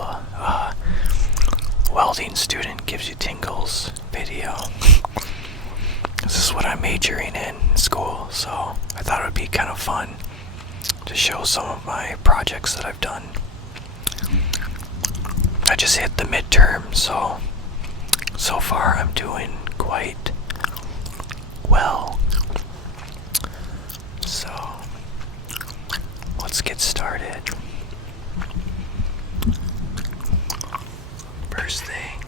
formula. Welding student gives you tingles video. This is what I'm majoring in school, so I thought it would be kind of fun to show some of my projects that I've done. I just hit the midterm, so far I'm doing quite well. So let's get started. First thing,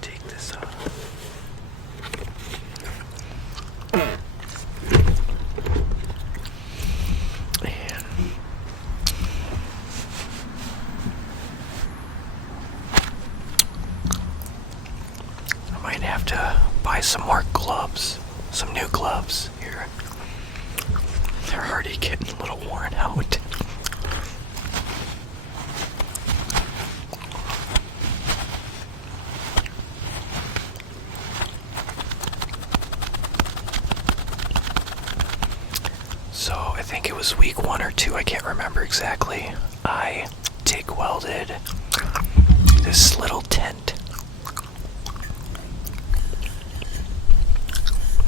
take this off. And I might have to buy some more gloves, some new gloves here. They're already getting a little worn out. So I think it was week 1 or 2, I can't remember exactly. I TIG welded this little tent.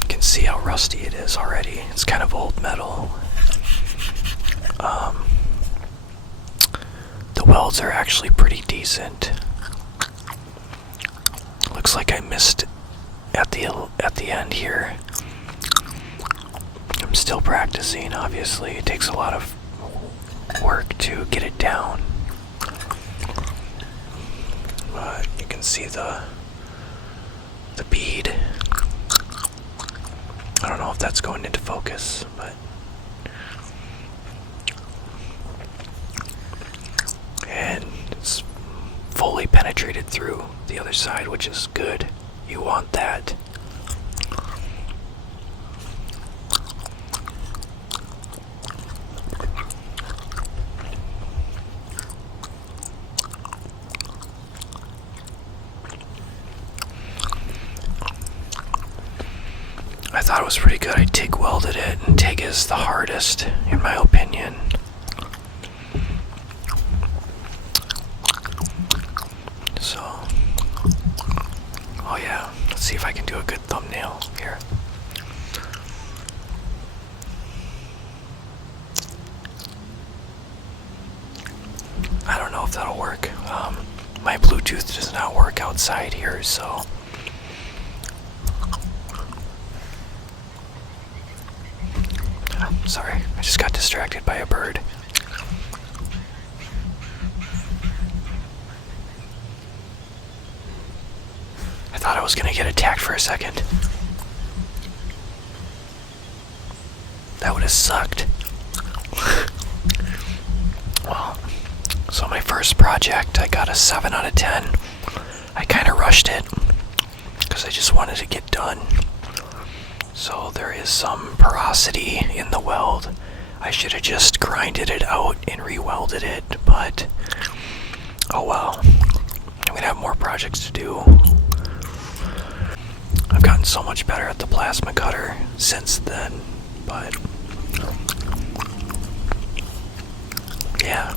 You can see how rusty it is already. It's kind of old metal. The welds are actually pretty decent. Looks like I missed at the end here. I'm still practicing, obviously. It takes a lot of work to get it down. But you can see the bead. I don't know if that's going into focus, but and it's fully penetrated through the other side, which is good. You want that. I thought it was pretty good. I TIG welded it, and TIG is the hardest, in my opinion. So, oh yeah, let's see if I can do a good thumbnail here. I don't know if that'll work. My Bluetooth does not work outside here, so. Sorry, I just got distracted by a bird. I thought I was gonna get attacked for a second. That would have sucked. Well, so my first project, I got a 7 out of 10. I kind of rushed it because I just wanted to get done. So there is some porosity in the weld. I should have just grinded it out and re-welded it, but oh well. I'm gonna have more projects to do. I've gotten so much better at the plasma cutter since then, but yeah.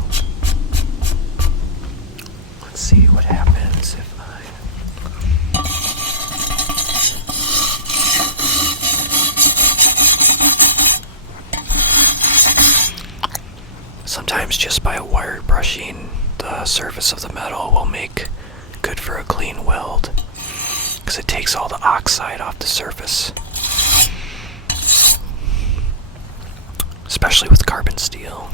Let's see what happens if I... Sometimes just by wire brushing the surface of the metal will make good for a clean weld, because it takes all the oxide off the surface, especially with carbon steel.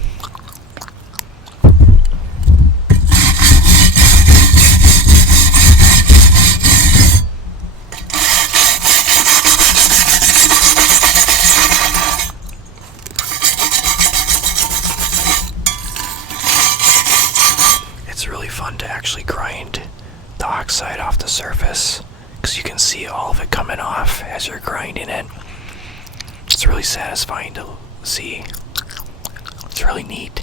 Fun to actually grind the oxide off the surface, because you can see all of it coming off as you're grinding it. It's really satisfying to see. It's really neat.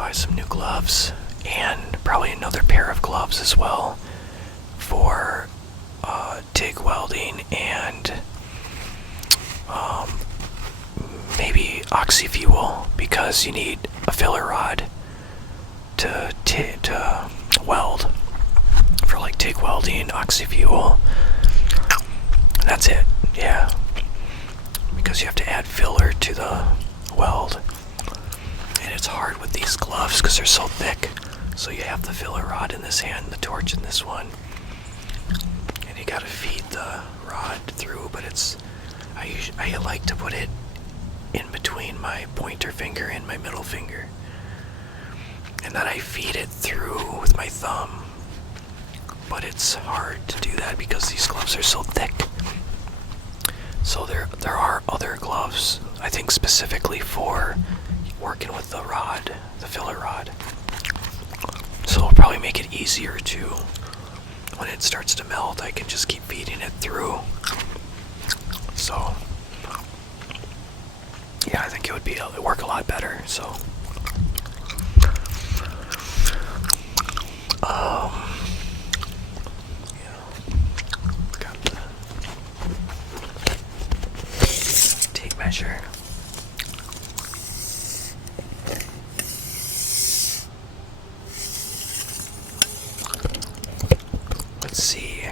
buy some new gloves and probably another pair of gloves as well for TIG welding and maybe oxy-fuel, because you need a filler rod to weld for like TIG welding, oxy-fuel. And that's it, yeah. Because you have to add filler to the weld. And it's hard with these gloves because they're so thick. So you have the filler rod in this hand, the torch in this one. And you gotta feed the rod through, but I like to put it in between my pointer finger and my middle finger. And then I feed it through with my thumb. But it's hard to do that because these gloves are so thick. So there are other gloves, I think specifically for working with the rod, the filler rod. So it'll probably make it easier to, when it starts to melt, I can just keep feeding it through. So yeah, I think it would work a lot better. So got the tape measure. Let's see.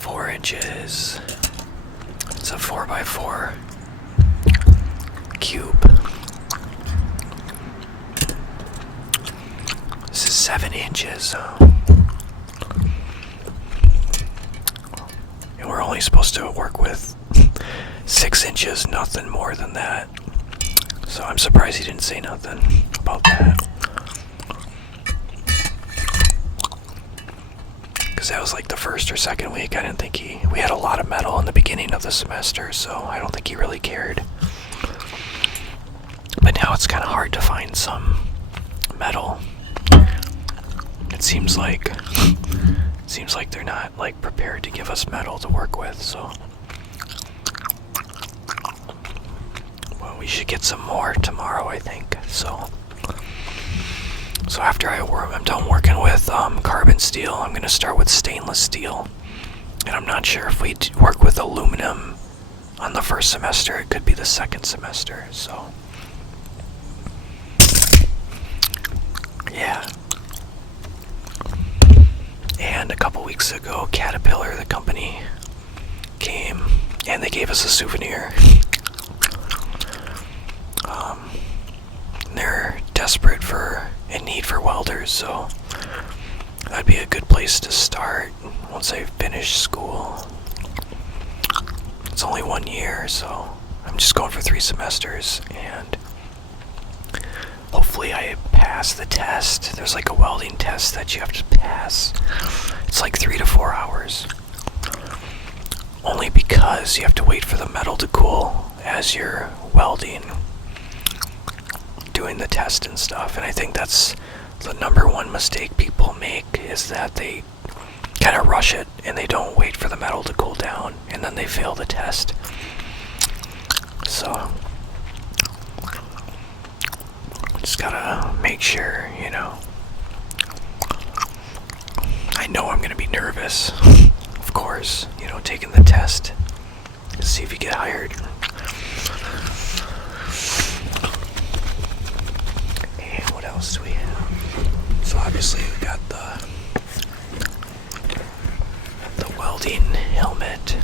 4 inches. It's a 4x4 cube. This is 7 inches. And we're only supposed to work with 6 inches, nothing more than that. So I'm surprised he didn't say nothing about that. Because that was like the first or second week. I didn't think we had a lot of metal in the beginning of the semester, so I don't think he really cared. But now it's kind of hard to find some metal. It seems like they're not like prepared to give us metal to work with, so well, we should get some more tomorrow, I think. So after I'm done working with carbon steel, I'm going to start with stainless steel. And I'm not sure if we work with aluminum on the first semester. It could be the second semester, so yeah. And a couple weeks ago, Caterpillar, the company, came and they gave us a souvenir. They're desperate in need for welders, so that'd be a good place to start once I finish school. It's only 1 year, so I'm just going for 3 semesters, and hopefully I pass the test. There's like a welding test that you have to pass. It's like 3 to 4 hours. Only because you have to wait for the metal to cool as you're welding, doing the test and stuff. And I think that's the number one mistake people make, is that they kind of rush it and they don't wait for the metal to cool down, and then they fail the test. So just gotta make sure, I know I'm gonna be nervous, of course, taking the test to see if you get hired. And what else do we have? So obviously we got the welding helmet,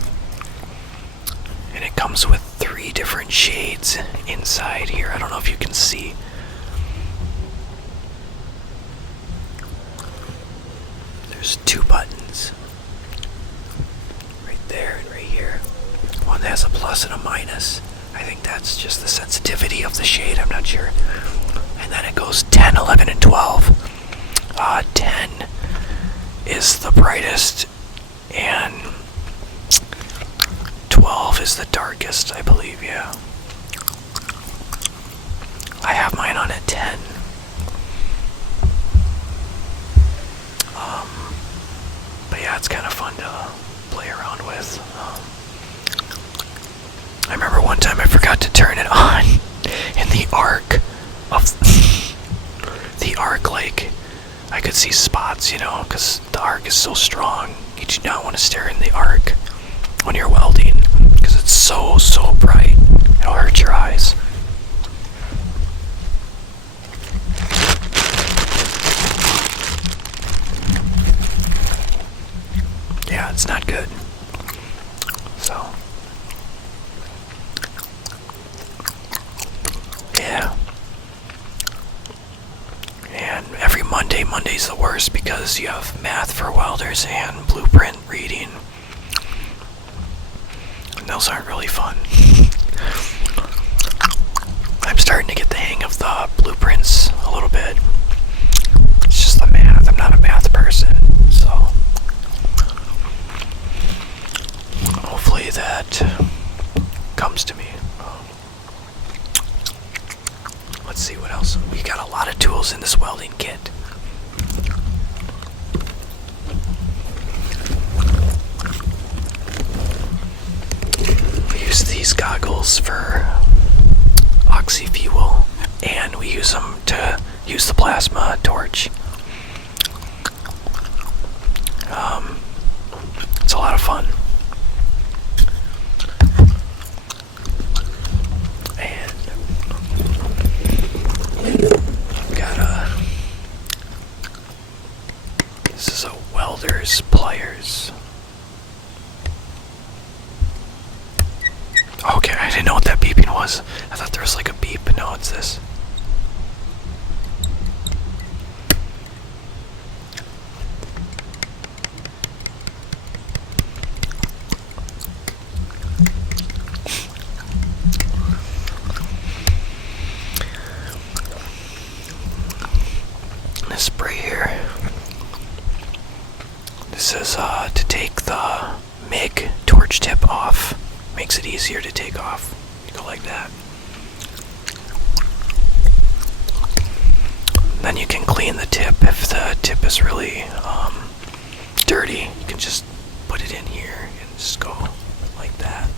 and it comes with 3 different shades inside here. I don't know if you can see. There's 2 buttons right there and right here. One that has a plus and a minus. I think that's just the sensitivity of the shade, I'm not sure. And then it goes 10, 11, and 12. 10 is the brightest, and 12 is the darkest, I believe, yeah. I have mine on at 10. But yeah, it's kind of fun to play around with. I remember one time I forgot to turn turn it on, and the arc of the arc, like, I could see spots, because the arc is so strong. You do not want to stare in the arc when you're welding, because it's so bright. It'll hurt your eyes. Yeah, it's not good. So, yeah. And every Monday's the worst because you have math for welders and blueprint reading. And those aren't really fun. I'm starting to get the hang of the blueprints a little bit. It's just the math. I'm not a math person, so hopefully that comes to me. Let's see what else. We got a lot of tools in this welding kit. We use these goggles for oxy fuel, and we use them to use the plasma torch. It's a lot of fun. And this is a welder's pliers. Okay, I didn't know what that beeping was. I thought there was like a beep, but no, it's this. This spray here. This is to take the MIG torch tip off. Makes it easier to take off. You go like that. Then you can clean the tip. If the tip is really dirty, you can just put it in here and just go like that.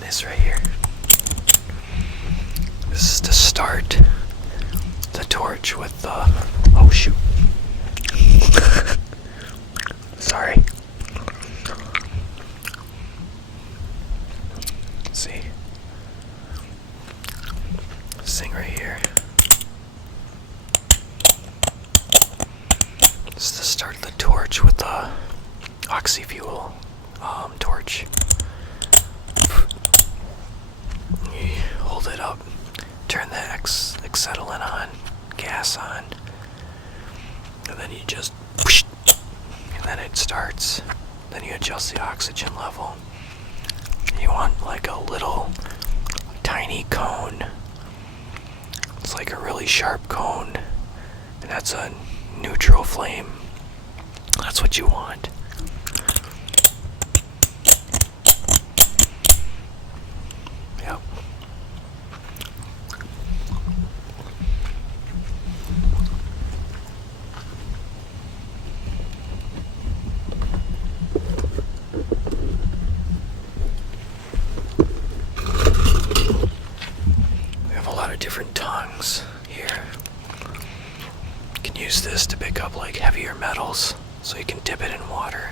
This right here. This is to start the torch with the... Oh shoot. Sorry. Let's see. This thing right here. This is to start the torch with the oxy fuel torch. You hold it up, turn the acetylene on, gas on, and then you just whoosh, and then it starts. Then you adjust the oxygen level. You want like a little tiny cone. It's like a really sharp cone, and that's a neutral flame. That's what you want. Yep. We have a lot of different tongues here. You can use this to pick up like heavier metals, so you can dip it in water.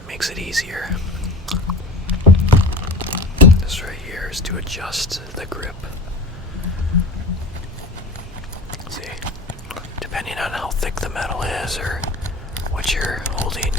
It makes it easier. This right here is to adjust the grip. See, depending on how thick the metal is or what you're holding.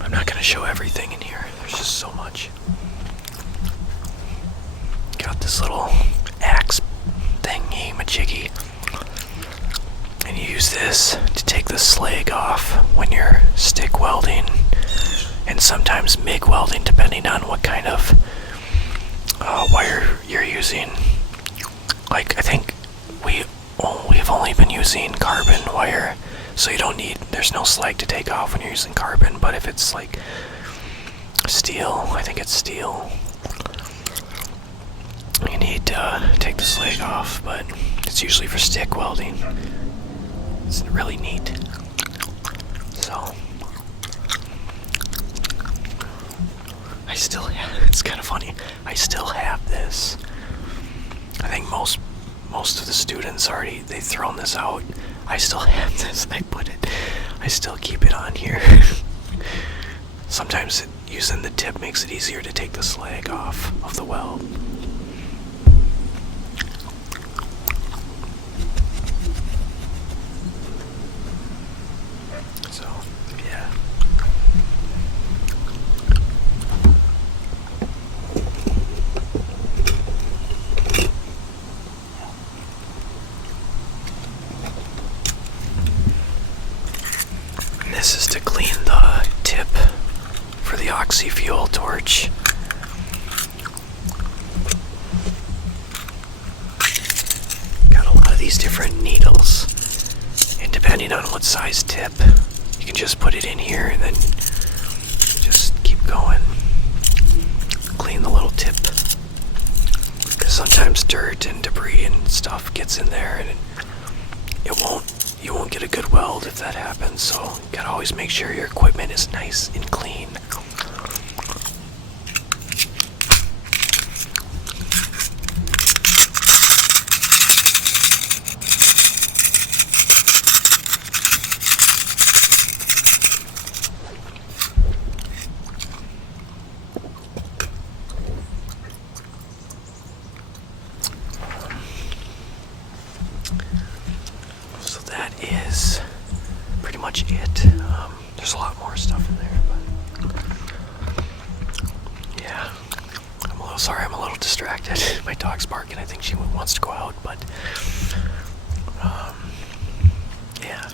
I'm not going to show everything in here. There's just so much. Got this little axe thingy majiggy. and sometimes MIG welding, depending on what kind of wire you're using. Like, I think we've only been using carbon wire, so there's no slag to take off when you're using carbon. But if it's like steel, I think it's steel, you need to take the slag off, but it's usually for stick welding. It's really neat. So it's kind of funny, I still have this. I think most of the students they've thrown this out. I still have this. I still keep it on here. Sometimes using the tip makes it easier to take the slag off of the weld. So, yeah. This is to clean the tip for the oxy fuel torch. Got a lot of these different needles, and depending on what size tip, you can just put it in here and then just keep going. Clean the little tip, because sometimes dirt and debris and stuff gets in there, and you won't get a good weld if that happens. So you gotta always make sure your equipment is nice and clean. So that is pretty much it. There's a lot more stuff in there, but yeah. I'm a little distracted. My dog's barking. I think she wants to go out, but yeah.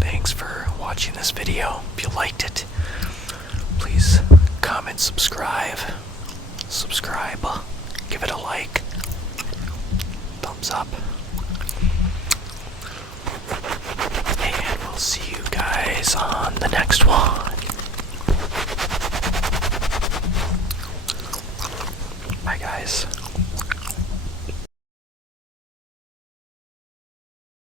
Thanks for watching this video. If you liked it, please comment, subscribe, give it a like, thumbs up, and we'll see you guys on the next one. Bye, guys.